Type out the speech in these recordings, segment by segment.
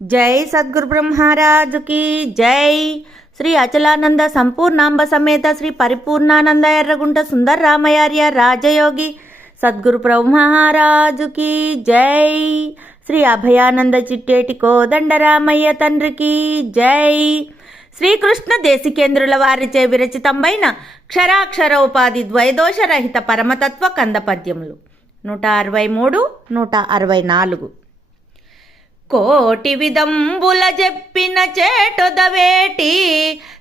జై సద్గురు బ్రహ్మరాజుకి జై. శ్రీ అచలానంద సంపూర్ణాంబ సమేత శ్రీ పరిపూర్ణానంద ఎర్రగుంట సుందర రామయార్య రాజయోగి సద్గురు బ్రహ్మరాజుకి జై. శ్రీ అభయానంద చిట్టేటి కోదండరామయ్య తండ్రికి జై. శ్రీకృష్ణ దేశికేంద్రుల వారిచే విరచితంబైన క్షరాక్షర ఉపాధి ద్వైదోషరహిత పరమతత్వ కందపద్యములు 163, 164. కోటి విదంబుల చెప్పిన చేటొదవేటి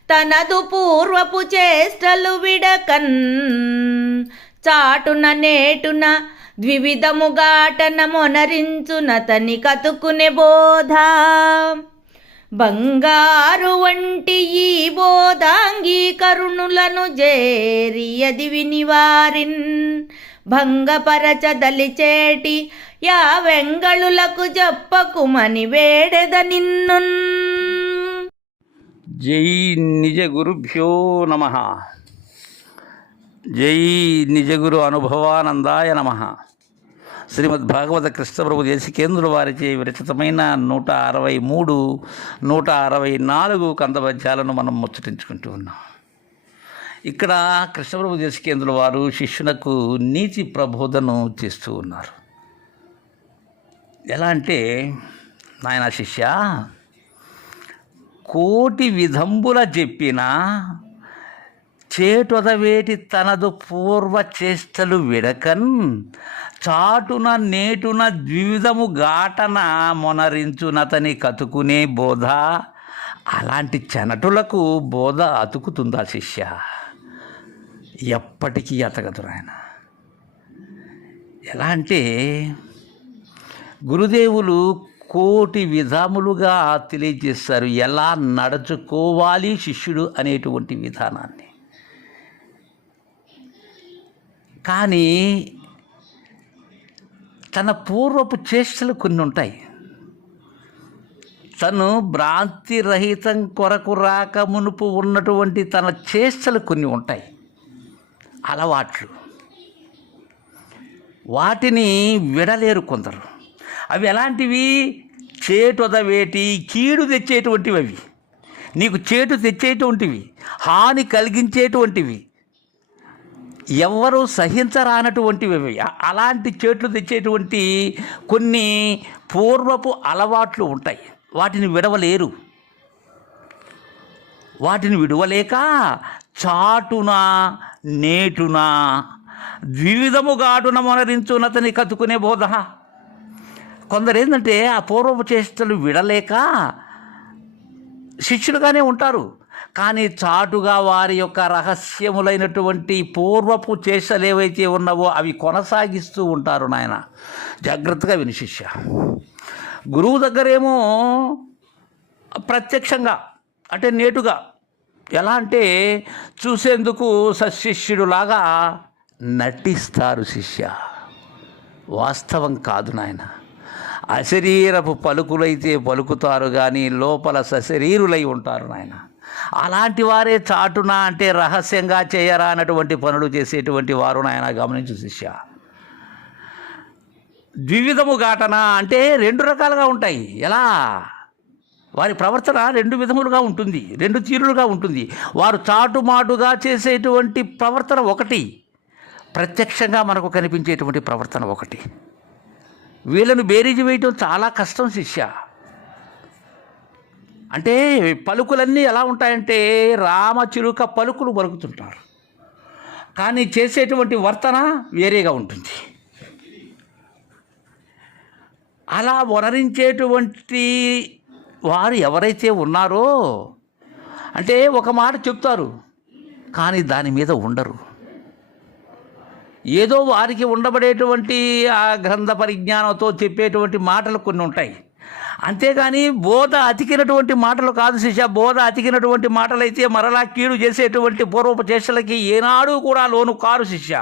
తనదు పూర్వపు చేష్టలు విడకన్ చాటున నేటున ద్వివిధముగాటన మొనరించునతని కతుకునే బోధ బంగారు వంటి ఈ బోధాంగీకరుణులను జేరియది వినివారిన్ భంగపరచదలిచేటి యా వెంగళులకు చెప్పకుమని వేడెద నిన్ను. జై నిజ గురుభ్యో నమ. జై నిజ గురు అనుభవానందాయ నమ. శ్రీమద్భాగవత కృష్ణప్రభు దేశికేంద్రుల వారిచే విరచితమైన 163, 164 కందపద్యాలను మనం ముచ్చటించుకుంటూ ఉన్నాం. ఇక్కడ కృష్ణప్రభు దేశికేంద్రుల వారు శిష్యునకు నీతి ప్రబోధన చేస్తూ ఉన్నారు. ఎలా అంటే, నాయన శిష్య, కోటి విధంబుల చెప్పిన చేటొదవేటి తనదు పూర్వ చేష్టలు విడకన్ చాటున నేటున ద్విధము ఘాటన మొనరించునతని కతుకునే బోధ. అలాంటి చెనటులకు బోధ అతుకుతుందా శిష్య? ఎప్పటికీ అతగదు నాయన. ఎలా అంటే, గురుదేవులు కోటి విధములుగా తెలియజేస్తారు ఎలా నడుచుకోవాలి శిష్యుడు అనేటువంటి విధానాన్ని. కానీ తన పూర్వపు చేష్టలు కొన్ని ఉంటాయి. తను భ్రాంతి రహితం కొరకు రాక మునుపు ఉన్నటువంటి తన చేష్టలు కొన్ని ఉంటాయి, అలవాట్లు. వాటిని విడలేరు కొందరు. అవి ఎలాంటివి? చేటొదవేటి, కీడు తెచ్చేటువంటివి. అవి నీకు చేటు తెచ్చేటువంటివి, హాని కలిగించేటువంటివి, ఎవ్వరూ సహించరానటువంటివి అవి. అలాంటి చేట్లు తెచ్చేటువంటి కొన్ని పూర్వపు అలవాట్లు ఉంటాయి. వాటిని విడవలేరు. వాటిని విడవలేక చాటున నేటున ద్విధముగాటున మొనరించునతని కతుకునే బోధ. కొందరు ఏంటంటే ఆ పూర్వపు చేష్టలు విడలేక శిష్యులుగానే ఉంటారు, కానీ చాటుగా వారి యొక్క రహస్యములైనటువంటి పూర్వపు చేష్టలు ఏవైతే ఉన్నావో అవి కొనసాగిస్తూ ఉంటారు. నాయన జాగ్రత్తగా విని శిష్య. గురువు దగ్గరేమో ప్రత్యక్షంగా అంటే నేటుగా, ఎలా అంటే చూసేందుకు సశిష్యుడులాగా నటిస్తారు శిష్య. వాస్తవం కాదు నాయన. అశరీరపు పలుకులైతే పలుకుతారు కానీ లోపల సశరీరులై ఉంటారు నాయన. అలాంటి వారే చాటున అంటే రహస్యంగా చేయరా అన్నటువంటి పనులు చేసేటువంటి వారు నాయన. గమనించు శిష్య. ద్వివిధము ఘాటన అంటే 2 రకాలుగా ఉంటాయి. ఎలా? వారి ప్రవర్తన 2 విధములుగా ఉంటుంది, 2 తీరులుగా ఉంటుంది. వారు చాటుమాటుగా చేసేటువంటి ప్రవర్తన ఒకటి, ప్రత్యక్షంగా మనకు కనిపించేటువంటి ప్రవర్తన ఒకటి. వీళ్ళను బేరీజు వేయటం చాలా కష్టం శిష్య. అంటే పలుకులన్నీ ఎలా ఉంటాయంటే రామచిలుక పలుకులు పలుకుతుంటారు, కానీ చేసేటువంటి వర్తన వేరేగా ఉంటుంది. అలా వనరించేటువంటి వారు ఎవరైతే ఉన్నారో అంటే ఒక మాట చెప్తారు కానీ దాని మీద ఉండరు. ఏదో వారికి ఉండబడేటువంటి ఆ గ్రంథ పరిజ్ఞానంతో చెప్పేటువంటి మాటలు కొన్ని ఉంటాయి, అంతేగాని బోధ అతికినటువంటి మాటలు కాదు శిష్య. బోధ అతికినటువంటి మాటలైతే మరలా కీడు చేసేటువంటి పూర్వపు చేష్టలకి ఏనాడు కూడా లోను కారు శిష్య.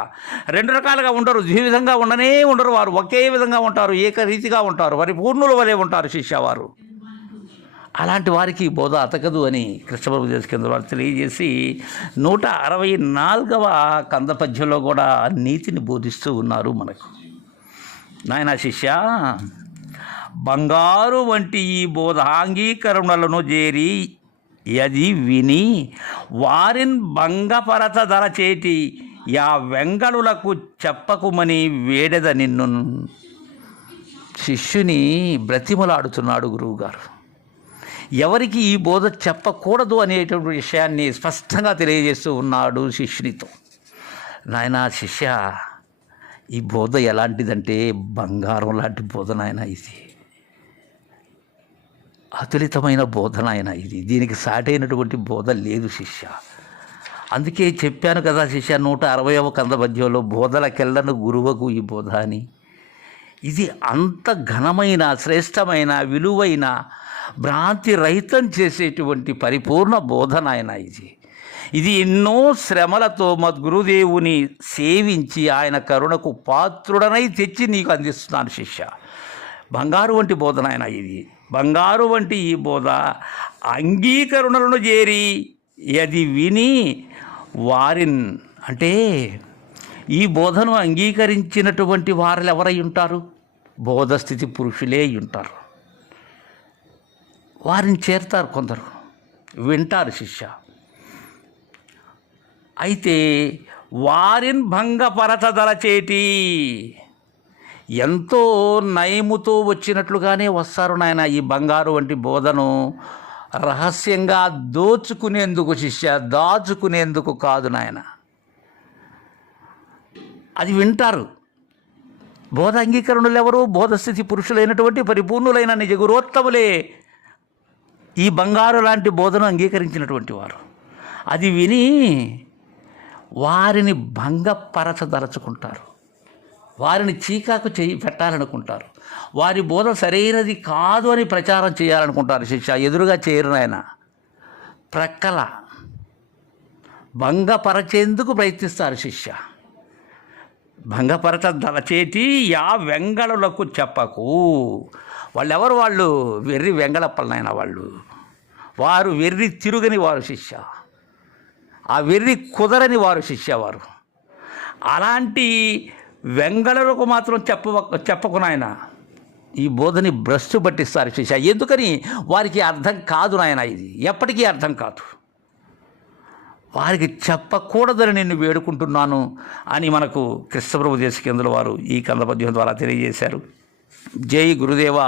2 రకాలుగా ఉండరు, ద్వివిధంగా ఉండరు. వారు ఒకే విధంగా ఉంటారు, ఏకరీతిగా ఉంటారు, వారి పూర్ణుల వలె ఉంటారు శిష్య వారు. అలాంటి వారికి బోధ అతకదు అని కృష్ణప్రభు దేశికేంద్రుల వారు తెలియజేసి 164వ కందపద్యంలో కూడా నీతిని బోధిస్తూ ఉన్నారు మనకు. నాయన శిష్య, బంగారు వంటి ఈ బోధాంగీకరణలను చేరి యది విని వారిన్ భంగపరచదలచేటి యా వెంగళులకు చెప్పకుమని వేడెద నిన్ను. శిష్యుని బ్రతిమలాడుతున్నాడు గురువుగారు. ఎవరికి ఈ బోధ చెప్పకూడదు అనేటువంటి విషయాన్ని స్పష్టంగా తెలియజేస్తూ ఉన్నాడు శిష్యునితో. నాయనా శిష్య, ఈ బోధ ఎలాంటిదంటే బంగారం లాంటి బోధ నాయన. ఇది అతులితమైన బోధ నాయన. దీనికి సాటైనటువంటి బోధ లేదు శిష్య. అందుకే చెప్పాను కదా శిష్య, 160వ కంద పద్యంలో బోధలకెళ్ళను గురువకు ఈ బోధ అని. ఇది అంత ఘనమైన, శ్రేష్టమైన, విలువైన, భ్రాంతి రహితం చేసేటువంటి పరిపూర్ణ బోధ నాయన. ఇది ఎన్నో శ్రమలతో మద్గురుదేవుని సేవించి ఆయన కరుణకు పాత్రుడనై తెచ్చి నీకు అందిస్తున్నాను శిష్య. బంగారు వంటి బోధ నాయన. ఇది బంగారు వంటి ఈ బోధ అంగీకరణలను చేరి అది విని వారిన్, అంటే ఈ బోధను అంగీకరించినటువంటి వారు ఎవరై ఉంటారు? బోధస్థితి పురుషులే ఉంటారు. వారిని చేరుతారు, కొందరు వింటారు శిష్య. అయితే వారిని భంగపరచదలచేటి, ఎంతో నయముతో వచ్చినట్లుగానే వస్తారు నాయన. ఈ బంగారు వంటి బోధను రహస్యంగా దోచుకునేందుకు శిష్య, దాచుకునేందుకు కాదు నాయన. అది వింటారు. బోధ అంగీకరణలు ఎవరు? బోధస్థితి పురుషులైనటువంటి పరిపూర్ణులైన నిజ గురోత్తములే ఈ బంగారు లాంటి బోధను అంగీకరించినటువంటి వారు. అది విని వారిని భంగపరచదలుచుకుంటారు, వారిని చీకాకు పెట్టాలనుకుంటారు, వారి బోధ సరైనది కాదు అని ప్రచారం చేయాలనుకుంటారు శిష్య. ఎదురుగా చేయరు నాయన, ప్రక్కల భంగపరచేందుకు ప్రయత్నిస్తారు శిష్య. భంగపరచదలచేటి యా వెంగళులకు చెప్పకు. వాళ్ళెవరు? వాళ్ళు వెర్రి వెంగళప్పలనైనా వారు వెర్రి తిరుగని వారు శిష్య, ఆ వెర్రి కుదరని వారు శిష్య. వారు అలాంటి వెంగళులకు మాత్రం చెప్పకు నాయన. ఈ బోధని భ్రష్టు పట్టిస్తారు శిష్య. ఎందుకని? వారికి అర్థం కాదు నాయన. ఇది ఎప్పటికీ అర్థం కాదు. వారికి చెప్పకూడదని నిన్ను వేడుకుంటున్నాను అని మనకు కృష్ణప్రభు దేశికేంద్రుల వారు ఈ కందపద్యం ద్వారా తెలియజేశారు. జై గురుదేవా.